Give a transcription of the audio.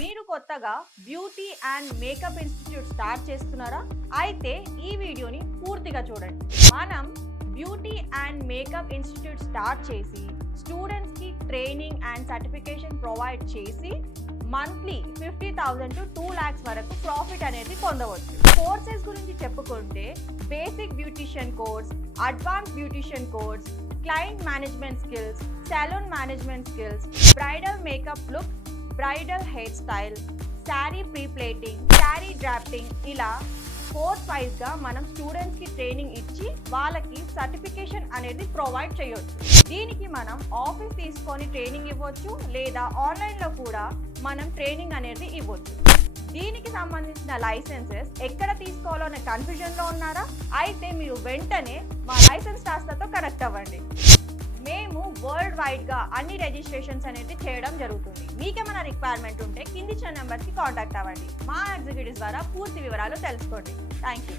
మీరు కొత్తగా beauty and makeup institute start చేస్తున్నారా? అయితే ఈ వీడియోని పూర్తిగా చూడండి. మనం beauty and makeup institute start చేసి స్టూడెంట్స్కి ట్రైనింగ్ అండ్ సర్టిఫికేషన్ ప్రొవైడ్ చేసి మంత్లీ 50,000 to 2 lakhs వరకు ప్రాఫిట్ అనేది పొందవచ్చు. కోర్సెస్ గురించి చెప్పుకుంటే basic beautician course, advance beautician course, client management skills, salon management skills, bridal makeup look, bridal hair style, sari prepleating, sari drafting, ఇలా course వైజ్గా మనం స్టూడెంట్స్కి ట్రైనింగ్ ఇచ్చి వాళ్ళకి సర్టిఫికేషన్ అనేది ప్రొవైడ్ చేయొచ్చు. దీనికి మనం ఆఫీస్ తీసుకొని ట్రైనింగ్ ఇవ్వచ్చు, లేదా ఆన్లైన్లో కూడా మనం ట్రైనింగ్ అనేది ఇవ్వచ్చు. దీనికి సంబంధించిన లైసెన్సెస్ ఎక్కడ తీసుకోవాలో అనే కన్ఫ్యూజన్లో ఉన్నారా? అయితే మీరు వెంటనే మా లైసెన్స్ టాస్క్తో కనెక్ట్ అవ్వండి. మేము వరల్డ్ వైడ్గా అన్ని రిజిస్ట్రేషన్స్ అనేది చేయడం జరుగుతుంది. మీకేమైనా రిక్వైర్మెంట్ ఉంటే కింది ఇచ్చిన నెంబర్కి కాంటాక్ట్ అవ్వండి. మా ఎగ్జిక్యూటివ్స్ ద్వారా పూర్తి వివరాలు తెలుసుకోండి. Thank you.